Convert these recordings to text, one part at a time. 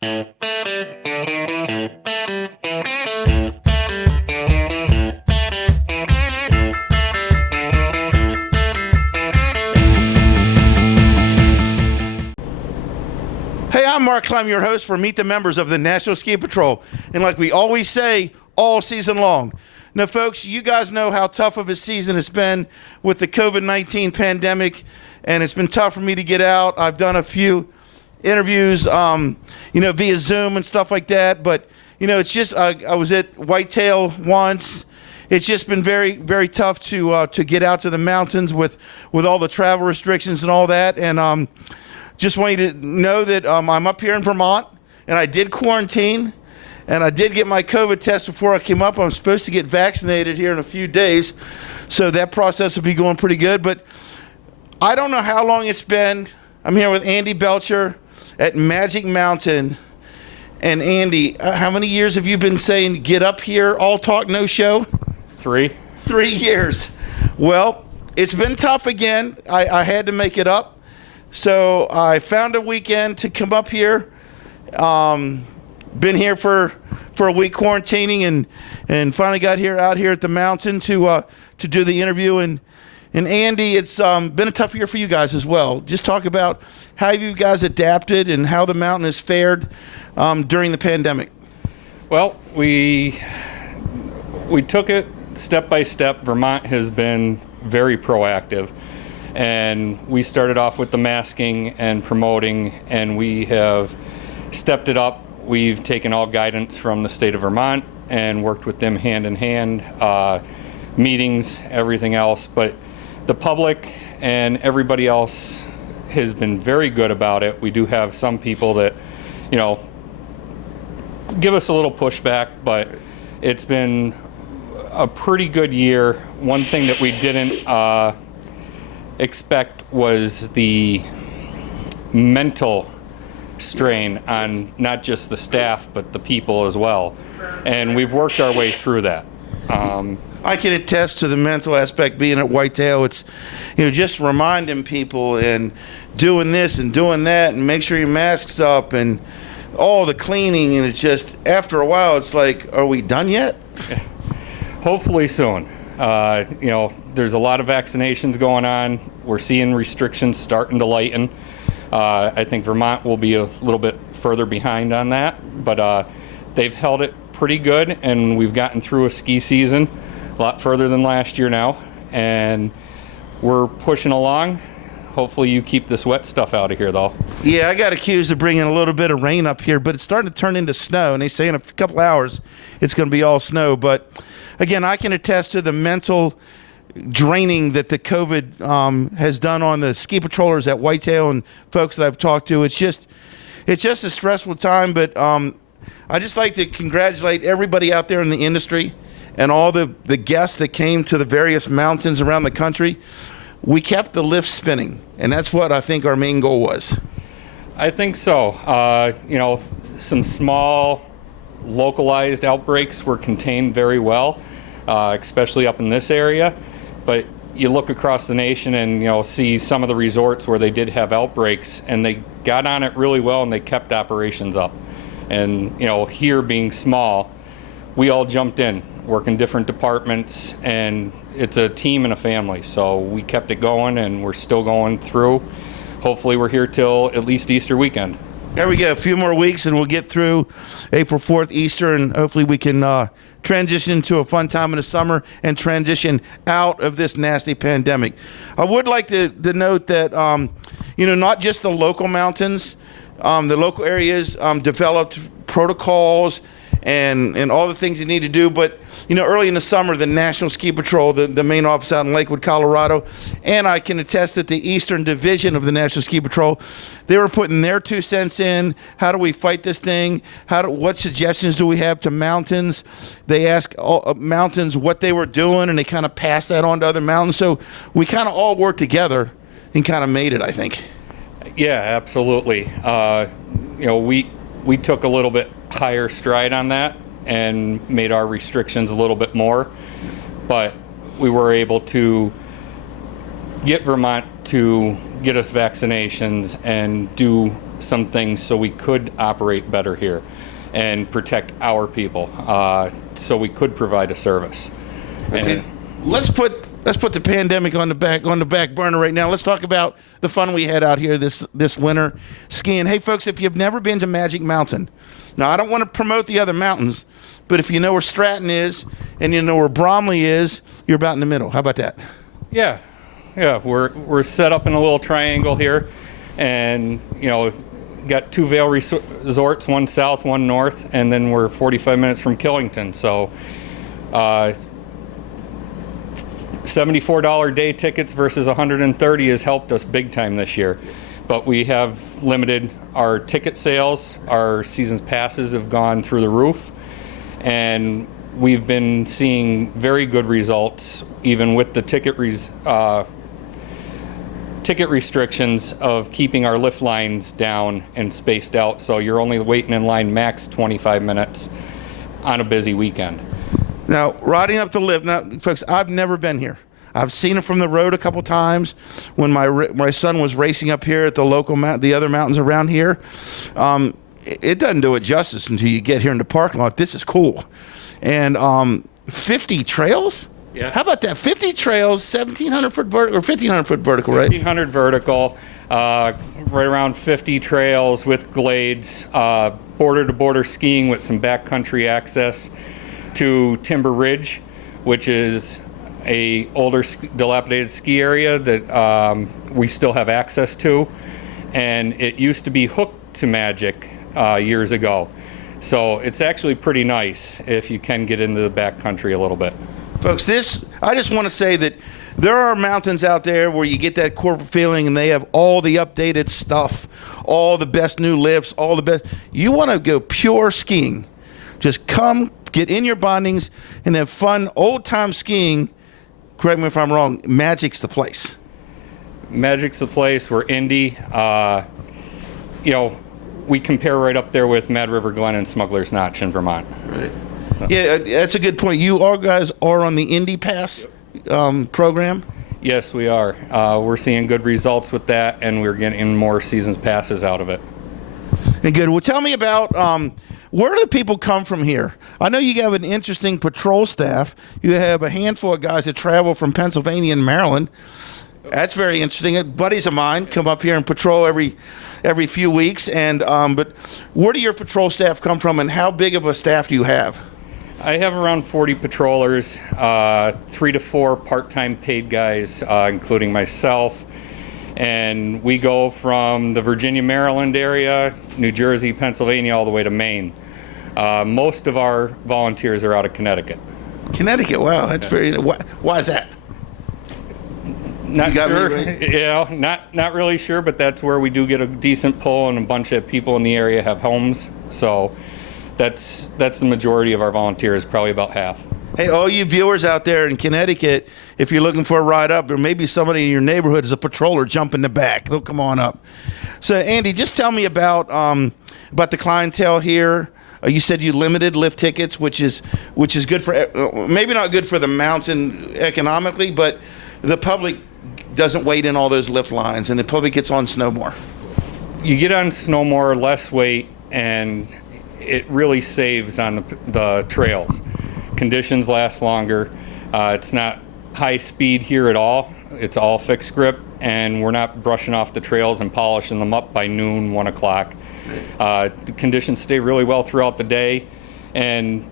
Hey, I'm Mark Clem, your host for Meet the Members of the National Ski Patrol. And like we always say, all season long. Now, folks, you guys know how tough of a season it's been with the COVID-19 pandemic, and it's been tough for me to get out. I've done a few interviews, via Zoom and stuff like that. But, it's just, I was at Whitetail once. It's just been very, very tough to get out to the mountains with all the travel restrictions and all that. And just want you to know that I'm up here in Vermont, and I did quarantine, and I did get my COVID test before I came up. I'm supposed to get vaccinated here in a few days, so that process will be going pretty good. But I don't know how long it's been. I'm here with Andy Belcher at Magic Mountain. And Andy, how many years have you been saying, get up here, all talk, no show? 3. 3 years. Well, it's been tough again. I had to make it up. So I found a weekend to come up here. Been here for a week quarantining and finally got out here at the mountain to do the interview. And Andy, it's been a tough year for you guys as well. Just talk about how you guys adapted and how the mountain has fared during the pandemic. Well, we took it step by step. Vermont has been very proactive. And we started off with the masking and promoting, and we have stepped it up. We've taken all guidance from the state of Vermont and worked with them hand in hand, meetings, everything else. But the public and everybody else has been very good about it. We do have some people that, give us a little pushback, but it's been a pretty good year. One thing that we didn't expect was the mental strain on not just the staff but the people as well, and we've worked our way through that. I can attest to the mental aspect being at Whitetail. It's just reminding people and doing this and doing that and make sure your mask's up and all the cleaning, and it's just after a while it's like, are we done yet? Hopefully soon. There's a lot of vaccinations going on. We're seeing restrictions starting to lighten. I think Vermont will be a little bit further behind on that, but they've held it pretty good, and we've gotten through a ski season a lot further than last year now, and we're pushing along. Hopefully you keep this wet stuff out of here, though. Yeah, I got accused of bringing a little bit of rain up here, but it's starting to turn into snow, and they say in a couple hours it's going to be all snow. But again, I can attest to the mental draining that the COVID has done on the ski patrollers at Whitetail and folks that I've talked to. It's just a stressful time, but I just like to congratulate everybody out there in the industry and all the guests that came to the various mountains around the country. We kept the lift spinning, and that's what I think our main goal was. I think so. Some small localized outbreaks were contained very well, especially up in this area. But you look across the nation and see some of the resorts where they did have outbreaks, and they got on it really well and they kept operations up. And here being small, we all jumped in, working different departments, and it's a team and a family. So we kept it going, and we're still going through. Hopefully we're here till at least Easter weekend. There we go. A few more weeks and we'll get through April 4th, Easter, and hopefully we can transition to a fun time in the summer and transition out of this nasty pandemic. I would like to note that, not just the local mountains, the local areas developed protocols and all the things you need to do. But, early in the summer, the National Ski Patrol, the main office out in Lakewood, Colorado, and I can attest that the Eastern Division of the National Ski Patrol, they were putting their 2 cents in. How do we fight this thing? What suggestions do we have to mountains? They asked mountains what they were doing, and they kind of passed that on to other mountains. So we kind of all worked together and kind of made it, I think. Yeah, absolutely. We took a little bit higher stride on that and made our restrictions a little bit more, but we were able to get Vermont to get us vaccinations and do some things so we could operate better here and protect our people, so we could provide a service. Okay. Let's put the pandemic on the back burner right now. Let's talk about the fun we had out here this winter skiing. Hey, folks, if you've never been to Magic Mountain, now I don't want to promote the other mountains, but if you know where Stratton is and you know where Bromley is, you're about in the middle. How about that? Yeah, we're set up in a little triangle here, and got two Vail resorts, one south, one north, and then we're 45 minutes from Killington. So $74 day tickets versus $130 has helped us big time this year. But we have limited our ticket sales. Our season passes have gone through the roof, and we've been seeing very good results even with the ticket restrictions of keeping our lift lines down and spaced out, so you're only waiting in line max 25 minutes on a busy weekend. Now, riding up the lift, now, folks, I've never been here. I've seen it from the road a couple times when my son was racing up here at the the other mountains around here. It doesn't do it justice until you get here in the parking lot. This is cool. And 50 trails? Yeah. How about that? 50 trails, 1,700 foot vertical, or 1,500 foot vertical, right? 1,500 vertical, right around 50 trails with glades, border-to-border skiing with some backcountry access to Timber Ridge, which is a older dilapidated ski area that we still have access to. And it used to be hooked to Magic years ago. So it's actually pretty nice if you can get into the backcountry a little bit. Folks, I just want to say that there are mountains out there where you get that corporate feeling and they have all the updated stuff, all the best new lifts, all the best. You want to go pure skiing. Just come, get in your bindings, and have fun old-time skiing. Correct me if I'm wrong, Magic's the place. Magic's the place. We're Indy. We compare right up there with Mad River Glen and Smuggler's Notch in Vermont. Right. Yeah, that's a good point. You all guys are on the Indy Pass program? Yes, we are. We're seeing good results with that, and we're getting more seasons passes out of it. And good. Well, tell me about where do the people come from here? I know you have an interesting patrol staff. You have a handful of guys that travel from Pennsylvania and Maryland. That's very interesting. Buddies of mine come up here and patrol every few weeks. And but where do your patrol staff come from, and how big of a staff do you have? I have around 40 patrollers, 3 to 4 part-time paid guys, including myself. And we go from the Virginia, Maryland area, New Jersey, Pennsylvania, all the way to Maine. Most of our volunteers are out of Connecticut. Connecticut, wow, that's very. Why is that? Not sure. Not really sure, but that's where we do get a decent pull, and a bunch of people in the area have homes. So that's the majority of our volunteers, probably about half. Hey, all you viewers out there in Connecticut, if you're looking for a ride up, or maybe somebody in your neighborhood is a patroller, jump in the back. They'll come on up. So, Andy, just tell me about the clientele here. You said you limited lift tickets, which is good for maybe not good for the mountain economically, but the public doesn't wait in all those lift lines, and the public gets on snow more. You get on snow more, less weight, and it really saves on the trails. Conditions last longer. It's not high speed here at all. It's all fixed grip, and we're not brushing off the trails and polishing them up by noon, 1 o'clock. The conditions stay really well throughout the day, and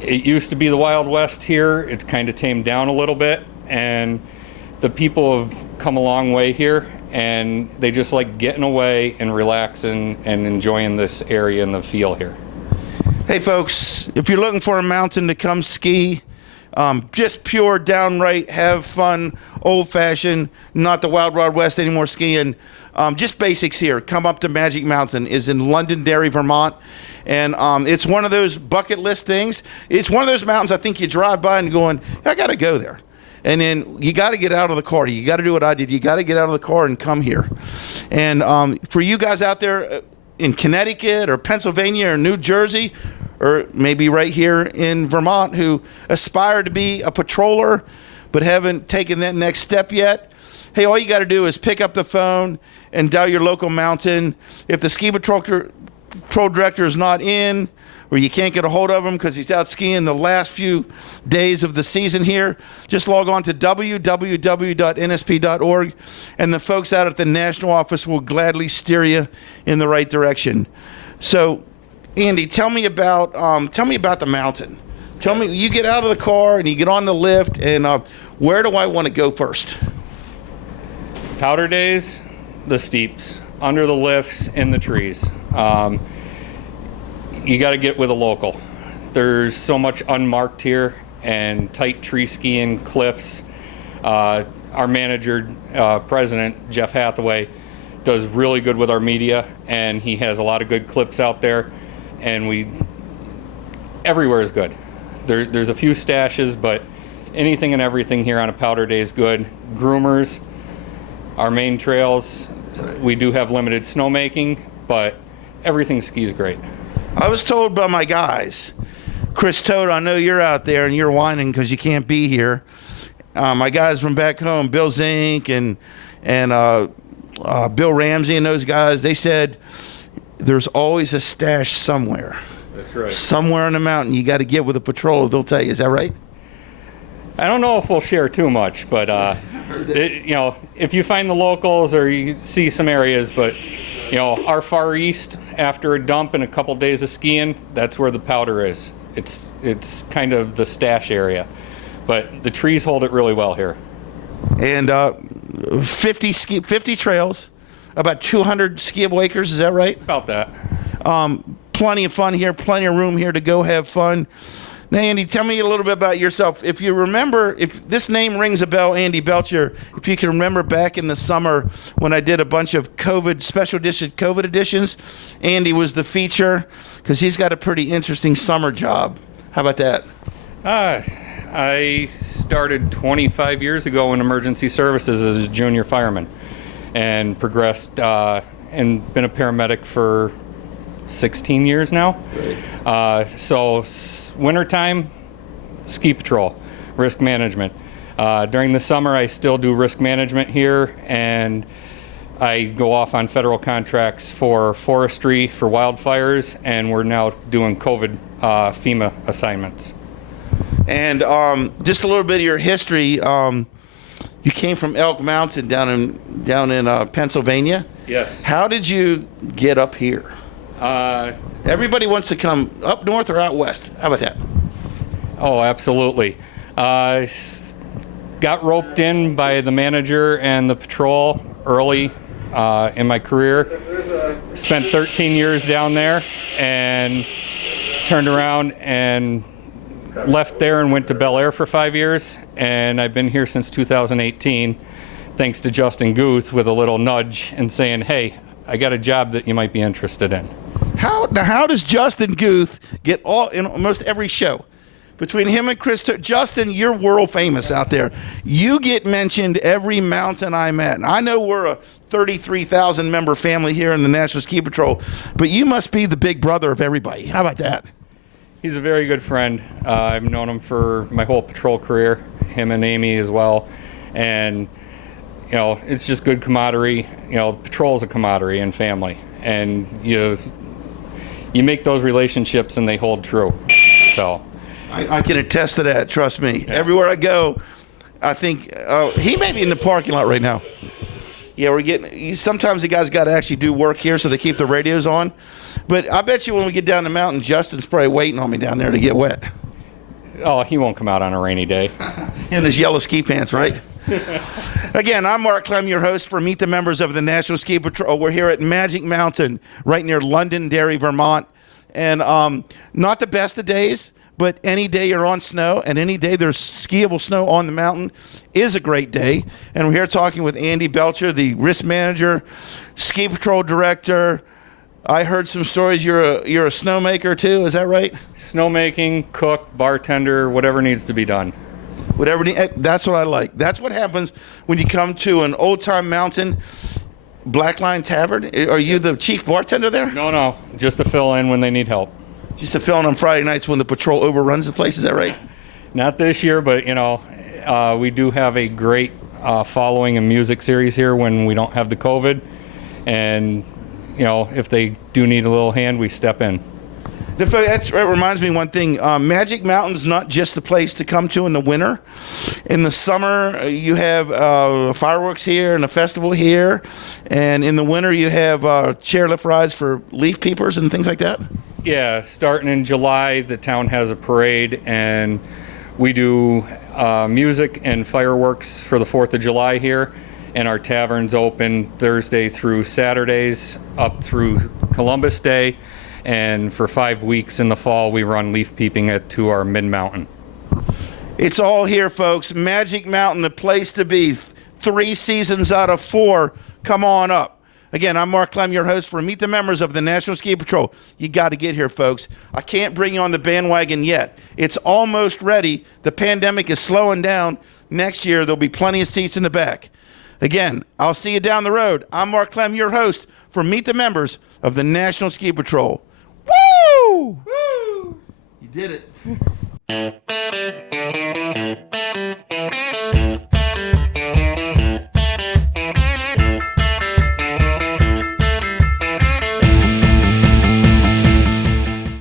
it used to be the Wild West here. It's kind of tamed down a little bit, and the people have come a long way here, and they just like getting away and relaxing and enjoying this area and the feel here. Hey, folks, if you're looking for a mountain to come ski, just pure, downright, have fun, old-fashioned, not the Wild West anymore skiing, just basics here. Come up to Magic Mountain. Is in Londonderry, Vermont, and it's one of those bucket list things. It's one of those mountains I think you drive by and going, I got to go there. And then you got to get out of the car. You got to do what I did. You got to get out of the car and come here. And for you guys out there in Connecticut or Pennsylvania or New Jersey, or maybe right here in Vermont, who aspire to be a patroller but haven't taken that next step yet, hey, all you got to do is pick up the phone and dial your local mountain. If the ski patrol director is not in, or you can't get a hold of him because he's out skiing the last few days of the season here, just log on to www.nsp.org, and the folks out at the national office will gladly steer you in the right direction. So, Andy, tell me about the mountain. Tell me, you get out of the car and you get on the lift, and where do I want to go first? Powder days, the steeps, under the lifts, in the trees. You got to get with a local. There's so much unmarked here, and tight tree skiing, cliffs. Our manager, president, Jeff Hathaway, does really good with our media, and he has a lot of good clips out there, and everywhere is good. There's a few stashes, but anything and everything here on a powder day is good. Groomers, our main trails, we do have limited snowmaking, but everything skis great. I was told by my guys, Chris Toad, I know you're out there and you're whining because you can't be here. My guys from back home, Bill Zink and Bill Ramsey and those guys, they said there's always a stash somewhere. That's right. Somewhere on the mountain you got to get with a patrol, they'll tell you. Is that right? I don't know if we'll share too much, but if you find the locals or you see some areas, but our far east, after a dump and a couple days of skiing, that's where the powder is. It's kind of the stash area, but the trees hold it really well here. And 50 trails, about 200 skiable acres. Is that right? About that. Plenty of fun here, plenty of room here to go have fun. Now, Andy, tell me a little bit about yourself. If you remember, if this name rings a bell, Andy Belcher, if you can remember back in the summer when I did a bunch of special edition COVID editions, Andy was the feature because he's got a pretty interesting summer job. How about that? I started 25 years ago in emergency services as a junior fireman and progressed and been a paramedic for 16 years now. So wintertime, ski patrol, risk management. During the summer, I still do risk management here, and I go off on federal contracts for forestry, for wildfires, and we're now doing COVID FEMA assignments. And just a little bit of your history. You came from Elk Mountain down in Pennsylvania. Yes. How did you get up here? Everybody wants to come up north or out west. How about that? Oh, absolutely. Got roped in by the manager and the patrol early in my career. Spent 13 years down there and turned around and left there and went to Belcher for 5 years. And I've been here since 2018, thanks to Justin Guthrie with a little nudge and saying, hey, I got a job that you might be interested in. How does Justin Guthrie get in almost every show? Between him and Chris, Justin, you're world famous out there. You get mentioned every mountain I'm at. And I know we're a 33,000 member family here in the National Ski Patrol, but you must be the big brother of everybody. How about that? He's a very good friend. I've known him for my whole patrol career, him and Amy as well. And it's just good camaraderie. Patrol's a camaraderie and family. And you make those relationships and they hold true. So I can attest to that, trust me. Yeah. Everywhere I go, I think, he may be in the parking lot right now. Yeah, sometimes the guys got to actually do work here, so they keep the radios on. But I bet you when we get down the mountain, Justin's probably waiting on me down there to get wet. Oh, he won't come out on a rainy day. In his yellow ski pants, right? Again, I'm Mark Clem, your host for Meet the Members of the National Ski Patrol. We're here at Magic Mountain, right near Londonderry, Vermont. And not the best of days, but any day you're on snow and any day there's skiable snow on the mountain is a great day. And we're here talking with Andy Belcher, the risk manager, ski patrol director. I heard some stories. You're a snowmaker too, is that right? Snowmaking, cook, bartender, whatever needs to be done. That's what I like. That's what happens when you come to an old-time mountain. Black Line Tavern. Are you the chief bartender there? No, just to fill in when they need help. Just to fill in on Friday nights when the patrol overruns the place. Is that right? Not this year, but we do have a great following and music series here when we don't have the COVID, and if they do need a little hand, we step in. That reminds me of one thing. Magic Mountain's not just the place to come to in the winter. In the summer, you have fireworks here and a festival here. And in the winter, you have chairlift rides for leaf peepers and things like that. Yeah, starting in July, the town has a parade, and we do music and fireworks for the 4th of July here. And our tavern's open Thursday through Saturdays up through Columbus Day. And for 5 weeks in the fall, we run leaf peeping to our mid-mountain. It's all here, folks. Magic Mountain, the place to be. 3 seasons out of 4. Come on up. Again, I'm Mark Clem, your host for Meet the Members of the National Ski Patrol. You got to get here, folks. I can't bring you on the bandwagon yet. It's almost ready. The pandemic is slowing down. Next year, there'll be plenty of seats in the back. Again, I'll see you down the road. I'm Mark Clem, your host for Meet the Members of the National Ski Patrol. Woo! Woo! You did it.